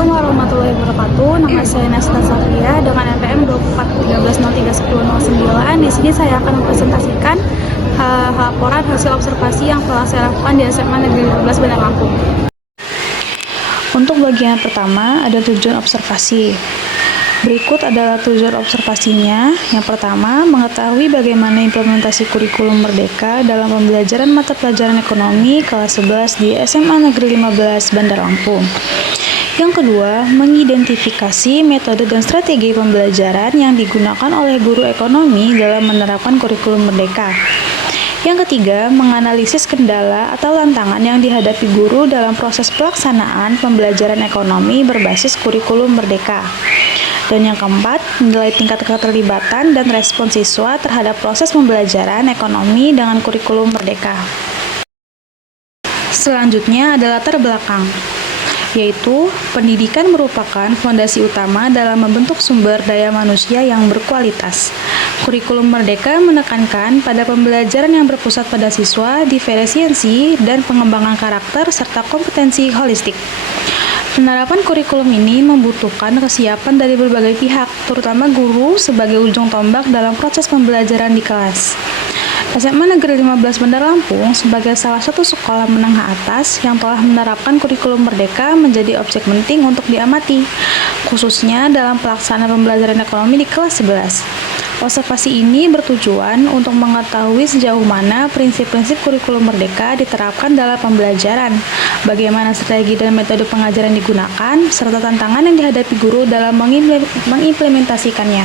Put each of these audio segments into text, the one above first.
Assalamualaikum warahmatullahi wabarakatuh. Nama saya Nesta Safia dengan NPM 2413031009. Di sini saya akan mempresentasikan laporan hasil observasi yang telah saya lakukan di SMA Negeri 15 Bandar Lampung. Untuk bagian pertama ada tujuan observasi. Berikut adalah tujuan observasinya. Yang pertama, mengetahui bagaimana implementasi kurikulum Merdeka dalam pembelajaran mata pelajaran ekonomi kelas 11 di SMA Negeri 15 Bandar Lampung. Yang kedua, mengidentifikasi metode dan strategi pembelajaran yang digunakan oleh guru ekonomi dalam menerapkan kurikulum Merdeka. Yang ketiga, menganalisis kendala atau tantangan yang dihadapi guru dalam proses pelaksanaan pembelajaran ekonomi berbasis kurikulum Merdeka. Dan yang keempat, menilai tingkat keterlibatan dan respon siswa terhadap proses pembelajaran ekonomi dengan kurikulum Merdeka. Selanjutnya adalah latar belakang, yaitu pendidikan merupakan fondasi utama dalam membentuk sumber daya manusia yang berkualitas. Kurikulum Merdeka menekankan pada pembelajaran yang berpusat pada siswa, diferensiasi, dan pengembangan karakter serta kompetensi holistik. Penerapan kurikulum ini membutuhkan kesiapan dari berbagai pihak, terutama guru sebagai ujung tombak dalam proses pembelajaran di kelas. SMA Negeri 15 Bandar Lampung sebagai salah satu sekolah menengah atas yang telah menerapkan kurikulum Merdeka menjadi objek penting untuk diamati, khususnya dalam pelaksanaan pembelajaran ekonomi di kelas 11. Observasi ini bertujuan untuk mengetahui sejauh mana prinsip-prinsip kurikulum Merdeka diterapkan dalam pembelajaran, bagaimana strategi dan metode pengajaran digunakan, serta tantangan yang dihadapi guru dalam mengimplementasikannya.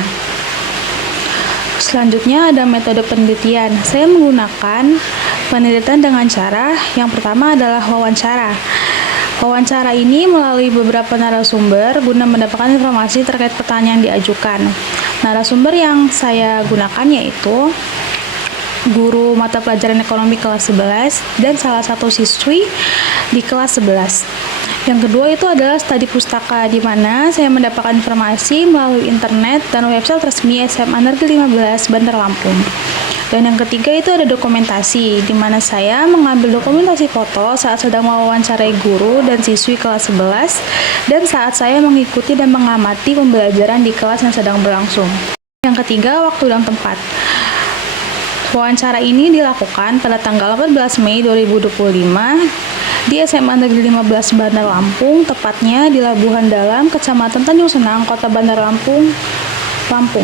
Selanjutnya ada metode penelitian. Saya menggunakan penelitian dengan cara yang pertama adalah wawancara. Wawancara ini melalui beberapa narasumber guna mendapatkan informasi terkait pertanyaan yang diajukan. Narasumber yang saya gunakan yaitu guru mata pelajaran ekonomi kelas 11 dan salah satu siswi di kelas 11. Yang kedua itu adalah studi pustaka, di mana saya mendapatkan informasi melalui internet dan website resmi SMA Negeri 15 Bandar Lampung. Dan yang ketiga itu ada dokumentasi, di mana saya mengambil dokumentasi foto saat sedang mewawancarai guru dan siswi kelas 11 dan saat saya mengikuti dan mengamati pembelajaran di kelas yang sedang berlangsung. Yang ketiga, waktu dan tempat. Wawancara ini dilakukan pada tanggal 18 Mei 2025 di SMA Negeri 15 Bandar Lampung, tepatnya di Labuhan Dalam, Kecamatan Tanjung Senang, Kota Bandar Lampung, Lampung.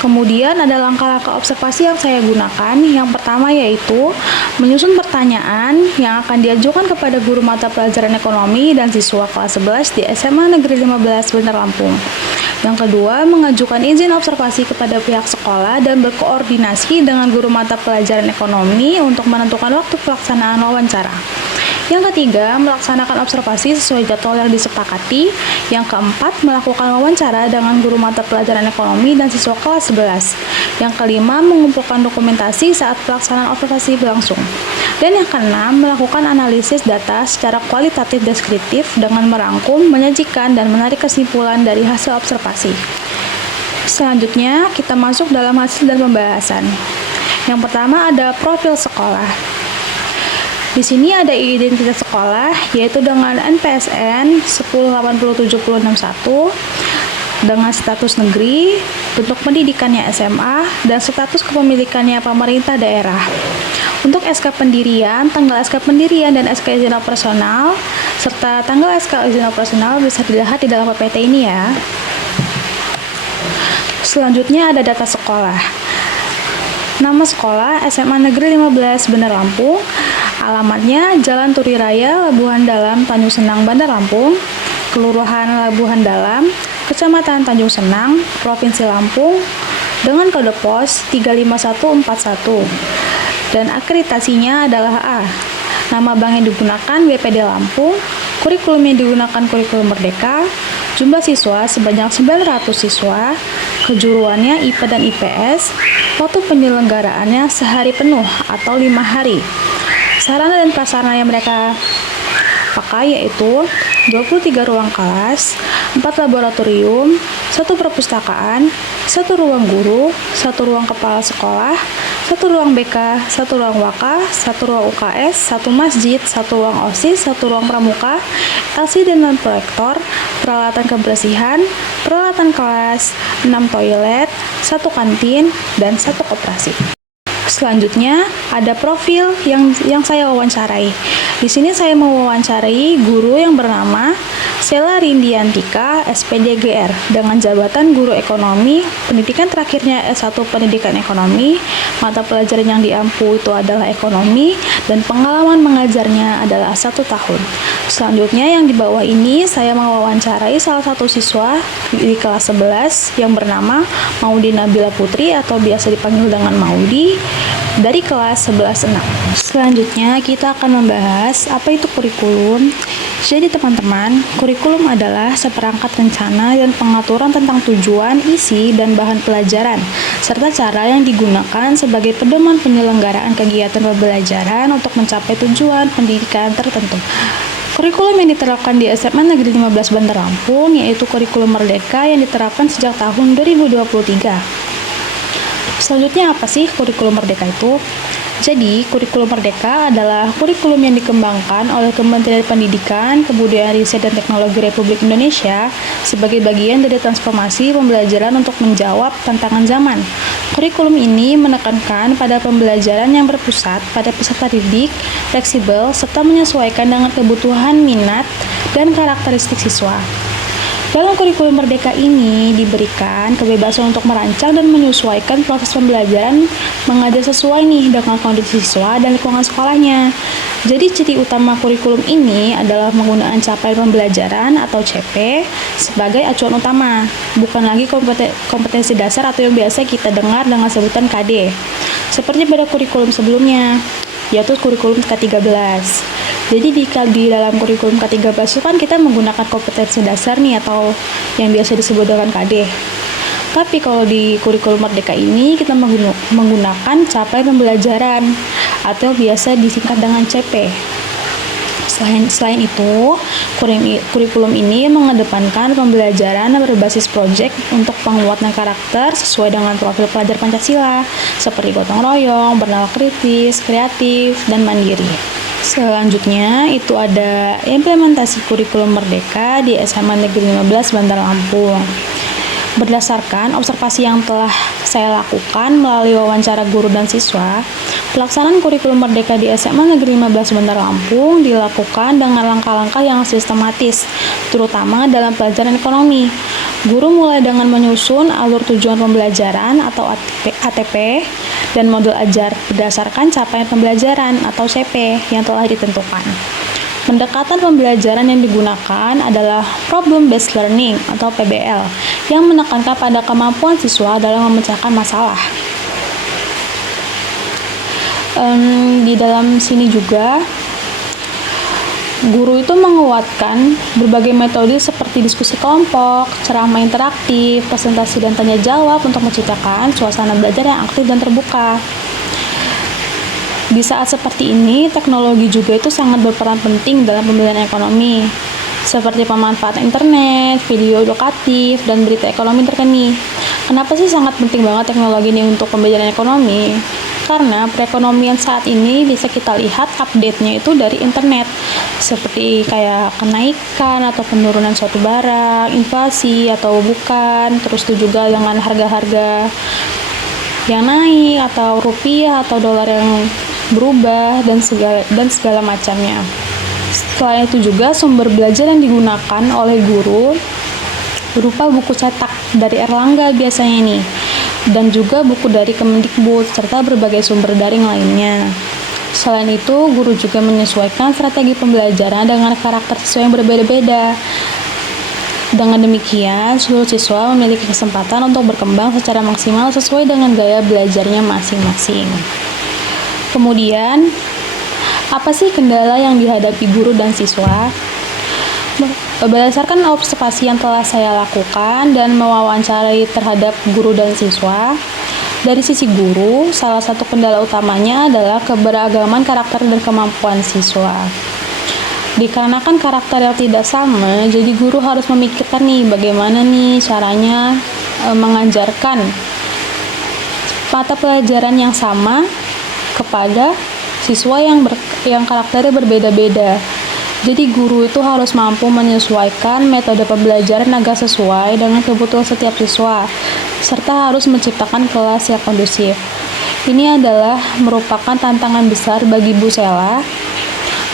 Kemudian ada langkah-langkah observasi yang saya gunakan. Yang pertama yaitu menyusun pertanyaan yang akan diajukan kepada guru mata pelajaran ekonomi dan siswa kelas 11 di SMA Negeri 15 Bandar Lampung. Yang kedua, mengajukan izin observasi kepada pihak sekolah dan berkoordinasi dengan guru mata pelajaran ekonomi untuk menentukan waktu pelaksanaan wawancara. Yang ketiga, melaksanakan observasi sesuai jadwal yang disepakati. Yang keempat, melakukan wawancara dengan guru mata pelajaran ekonomi dan siswa kelas 11. Yang kelima, mengumpulkan dokumentasi saat pelaksanaan observasi berlangsung. Dan yang keenam, melakukan analisis data secara kualitatif deskriptif dengan merangkum, menyajikan, dan menarik kesimpulan dari hasil observasi. Selanjutnya, kita masuk dalam hasil dan pembahasan. Yang pertama ada profil sekolah. Di sini ada identitas sekolah, yaitu dengan NPSN 1087061, dengan status negeri, bentuk pendidikannya SMA, dan status kepemilikannya pemerintah daerah. Untuk SK pendirian, tanggal SK pendirian dan SK izin operasional, serta tanggal SK izin operasional bisa dilihat di dalam PPT ini ya. Selanjutnya ada data sekolah. Nama sekolah SMA Negeri 15 Bandar Lampung. Alamatnya Jalan Turi Raya, Labuhan Dalam, Tanjung Senang, Bandar Lampung, Kelurahan Labuhan Dalam, Kecamatan Tanjung Senang, Provinsi Lampung, dengan kode pos 35141. Dan akreditasinya adalah A. Nama bank yang digunakan BPD Lampung, kurikulum yang digunakan kurikulum Merdeka, jumlah siswa sebanyak 900 siswa, kejuruannya IPA dan IPS, waktu penyelenggaraannya sehari penuh atau 5 hari. Sarana dan prasarana yang mereka pakai yaitu 23 ruang kelas, 4 laboratorium, 1 perpustakaan, 1 ruang guru, 1 ruang kepala sekolah, 1 ruang BK, 1 ruang WAKA, 1 ruang UKS, 1 masjid, 1 ruang OSIS, 1 ruang pramuka, LCD dan proyektor, peralatan kebersihan, peralatan kelas, 6 toilet, 1 kantin, dan 1 koperasi. Selanjutnya, ada profil yang saya wawancarai. Di sini saya mewawancarai guru yang bernama Sela Rindiantika, SPDGR, dengan jabatan guru ekonomi, pendidikan terakhirnya S1 pendidikan ekonomi, mata pelajaran yang diampu itu adalah ekonomi, dan pengalaman mengajarnya adalah 1 tahun. Selanjutnya yang di bawah ini saya mewawancarai salah satu siswa di kelas 11 yang bernama Maudi Nabila Putri atau biasa dipanggil dengan Maudi dari kelas 11-6. Selanjutnya kita akan membahas apa itu kurikulum. Jadi teman-teman, kurikulum adalah seperangkat rencana dan pengaturan tentang tujuan, isi, dan bahan pelajaran, serta cara yang digunakan sebagai pedoman penyelenggaraan kegiatan pembelajaran untuk mencapai tujuan pendidikan tertentu. Kurikulum yang diterapkan di SMA Negeri 15 Bandar Lampung yaitu kurikulum Merdeka yang diterapkan sejak tahun 2023. Selanjutnya apa sih kurikulum Merdeka itu? Jadi, kurikulum Merdeka adalah kurikulum yang dikembangkan oleh Kementerian Pendidikan, Kebudayaan Riset dan Teknologi Republik Indonesia sebagai bagian dari transformasi pembelajaran untuk menjawab tantangan zaman. Kurikulum ini menekankan pada pembelajaran yang berpusat pada peserta didik, fleksibel, serta menyesuaikan dengan kebutuhan, minat, dan karakteristik siswa. Dalam kurikulum Merdeka ini diberikan kebebasan untuk merancang dan menyesuaikan proses pembelajaran mengajar sesuai dengan kondisi siswa dan lingkungan sekolahnya. Jadi ciri utama kurikulum ini adalah penggunaan capaian pembelajaran atau CP sebagai acuan utama, bukan lagi kompetensi dasar atau yang biasa kita dengar dengan sebutan KD. Seperti pada kurikulum sebelumnya, yaitu kurikulum K13. Jadi di dalam kurikulum K13 itu kan kita menggunakan kompetensi dasar atau yang biasa disebut dengan KD. Tapi kalau di kurikulum Merdeka ini kita menggunakan capaian pembelajaran atau biasa disingkat dengan CP. Selain itu, kurikulum ini mengedepankan pembelajaran berbasis proyek untuk penguatan karakter sesuai dengan profil pelajar Pancasila, seperti gotong royong, bernalar kritis, kreatif, dan mandiri. Selanjutnya itu ada implementasi kurikulum Merdeka di SMA Negeri 15 Bandar Lampung. Berdasarkan observasi yang telah saya lakukan melalui wawancara guru dan siswa, pelaksanaan kurikulum Merdeka di SMA Negeri 15 Bandar Lampung dilakukan dengan langkah-langkah yang sistematis, terutama dalam pelajaran ekonomi. Guru mulai dengan menyusun alur tujuan pembelajaran atau ATP dan modul ajar berdasarkan capaian pembelajaran atau CP yang telah ditentukan. Pendekatan pembelajaran yang digunakan adalah problem based learning atau PBL yang menekankan pada kemampuan siswa dalam memecahkan masalah. Di dalam sini juga guru itu menguatkan berbagai metode seperti diskusi kelompok, ceramah interaktif, presentasi dan tanya jawab untuk menciptakan suasana belajar yang aktif dan terbuka. Di saat seperti ini, teknologi juga itu sangat berperan penting dalam pembelajaran ekonomi, seperti pemanfaatan internet, video edukatif, dan berita ekonomi terkini. Kenapa sih sangat penting banget teknologi ini untuk pembelajaran ekonomi? Karena perekonomian saat ini bisa kita lihat update-nya itu dari internet, seperti kayak kenaikan atau penurunan suatu barang, inflasi atau bukan, terus itu juga dengan harga-harga yang naik atau rupiah atau dolar yang berubah dan segala macamnya. Selain itu juga sumber belajar yang digunakan oleh guru berupa buku cetak dari Erlangga biasanya nih, dan juga buku dari Kemendikbud serta berbagai sumber daring lainnya. Selain itu, guru juga menyesuaikan strategi pembelajaran dengan karakter siswa yang berbeda-beda. Dengan demikian, seluruh siswa memiliki kesempatan untuk berkembang secara maksimal sesuai dengan gaya belajarnya masing-masing. Kemudian, apa sih kendala yang dihadapi guru dan siswa? Berdasarkan observasi yang telah saya lakukan dan mewawancarai terhadap guru dan siswa, dari sisi guru, salah satu kendala utamanya adalah keberagaman karakter dan kemampuan siswa. Dikarenakan karakter yang tidak sama, jadi guru harus memikirkan bagaimana caranya mengajarkan mata pelajaran yang sama kepada siswa yang karakternya berbeda-beda. Jadi guru itu harus mampu menyesuaikan metode pembelajaran agar sesuai dengan kebutuhan setiap siswa, serta harus menciptakan kelas yang kondusif. Ini adalah merupakan tantangan besar bagi Bu Sela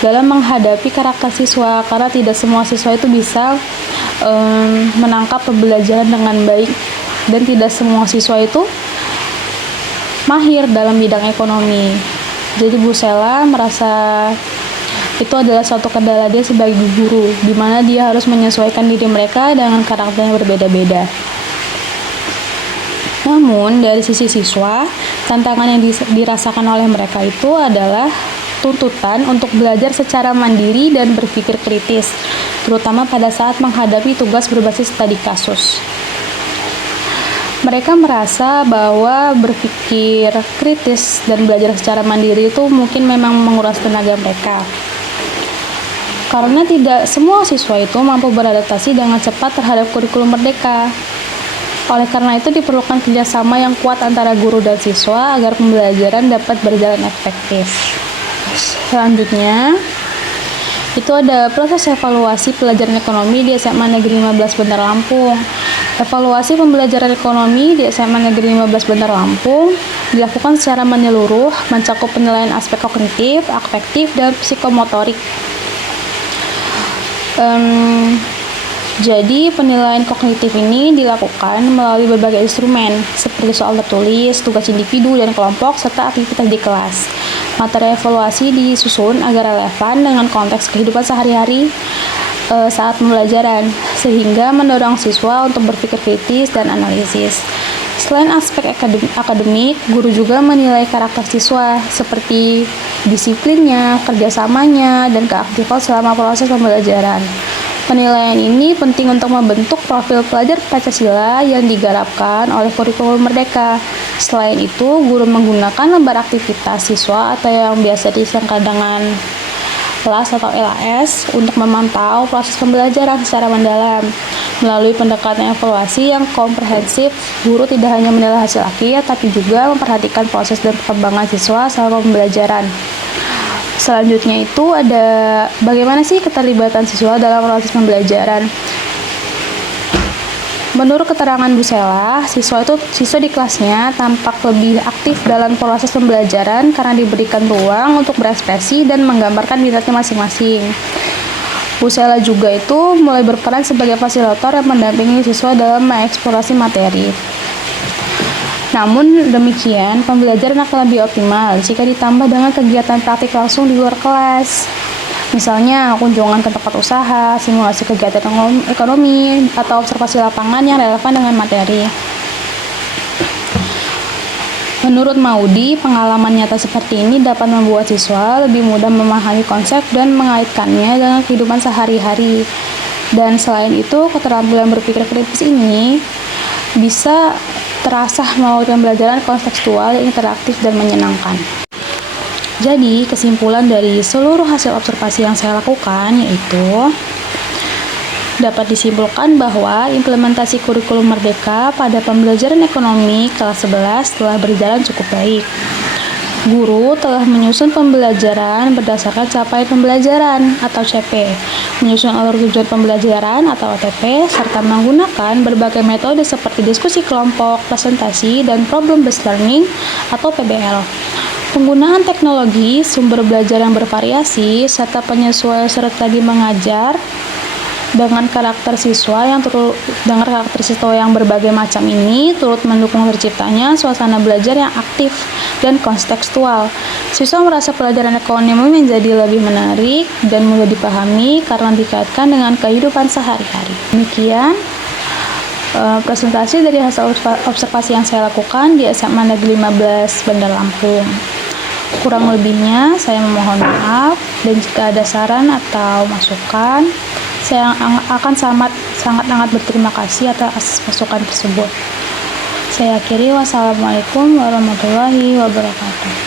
dalam menghadapi karakter siswa, karena tidak semua siswa itu bisa menangkap pembelajaran dengan baik, dan tidak semua siswa itu mahir dalam bidang ekonomi. Jadi Bu Sela merasa itu adalah suatu kendala dia sebagai guru, di mana dia harus menyesuaikan diri mereka dengan karakter yang berbeda-beda. Namun, dari sisi siswa, tantangan yang dirasakan oleh mereka itu adalah tuntutan untuk belajar secara mandiri dan berpikir kritis, terutama pada saat menghadapi tugas berbasis studi kasus. Mereka merasa bahwa berpikir kritis dan belajar secara mandiri itu mungkin memang menguras tenaga mereka, karena tidak semua siswa itu mampu beradaptasi dengan cepat terhadap kurikulum merdeka. Oleh karena itu diperlukan kerjasama yang kuat antara guru dan siswa agar pembelajaran dapat berjalan efektif. Selanjutnya, itu ada proses evaluasi pelajaran ekonomi di SMA Negeri 15 Bandar Lampung. Evaluasi pembelajaran ekonomi di SMA Negeri 15 Bandar Lampung dilakukan secara menyeluruh, mencakup penilaian aspek kognitif, afektif, dan psikomotorik. Jadi penilaian kognitif ini dilakukan melalui berbagai instrumen seperti soal tertulis, tugas individu dan kelompok, serta aktivitas di kelas. Materi evaluasi disusun agar relevan dengan konteks kehidupan sehari-hari saat pembelajaran, sehingga mendorong siswa untuk berpikir kritis dan analisis. Selain aspek akademik, guru juga menilai karakter siswa seperti disiplinnya, kerjasamanya, dan keaktifan selama proses pembelajaran. Penilaian ini penting untuk membentuk profil pelajar Pancasila yang digarapkan oleh kurikulum Merdeka. Selain itu, guru menggunakan lembar aktivitas siswa atau yang biasa disingkat dengan LAS atau LAS untuk memantau proses pembelajaran secara mendalam. Melalui pendekatan evaluasi yang komprehensif, guru tidak hanya menilai hasil akhir, tapi juga memperhatikan proses dan perkembangan siswa selama pembelajaran. Selanjutnya itu ada bagaimana sih keterlibatan siswa dalam proses pembelajaran. Menurut keterangan Bu Sela, siswa di kelasnya tampak lebih aktif dalam proses pembelajaran karena diberikan ruang untuk berekspresi dan menggambarkan minatnya masing-masing. Bu Sela juga itu mulai berperan sebagai fasilitator yang mendampingi siswa dalam mengeksplorasi materi. Namun demikian, pembelajaran akan lebih optimal jika ditambah dengan kegiatan praktik langsung di luar kelas. Misalnya, kunjungan ke tempat usaha, simulasi kegiatan ekonomi, atau observasi lapangan yang relevan dengan materi. Menurut Maudi, pengalaman nyata seperti ini dapat membuat siswa lebih mudah memahami konsep dan mengaitkannya dengan kehidupan sehari-hari. Dan selain itu, keterampilan berpikir kritis ini bisa terasah melalui pembelajaran kontekstual yang interaktif dan menyenangkan. Jadi, kesimpulan dari seluruh hasil observasi yang saya lakukan yaitu dapat disimpulkan bahwa implementasi kurikulum Merdeka pada pembelajaran ekonomi kelas 11 telah berjalan cukup baik. Guru telah menyusun pembelajaran berdasarkan capaian pembelajaran atau CP, menyusun alur tujuan pembelajaran atau OTP, serta menggunakan berbagai metode seperti diskusi kelompok, presentasi, dan problem-based learning atau PBL. Penggunaan teknologi, sumber belajar yang bervariasi, serta penyesuaian strategi mengajar dengan karakter siswa yang berbagai macam ini turut mendukung terciptanya suasana belajar yang aktif dan kontekstual. Siswa merasa pelajaran ekonomi menjadi lebih menarik dan mudah dipahami karena dikaitkan dengan kehidupan sehari-hari. Demikian presentasi dari hasil observasi yang saya lakukan di SMA Negeri 15 Bandar Lampung. Kurang lebihnya saya memohon maaf, dan jika ada saran atau masukan, saya akan sangat berterima kasih atas masukan tersebut. Saya akhiri, wassalamualaikum warahmatullahi wabarakatuh.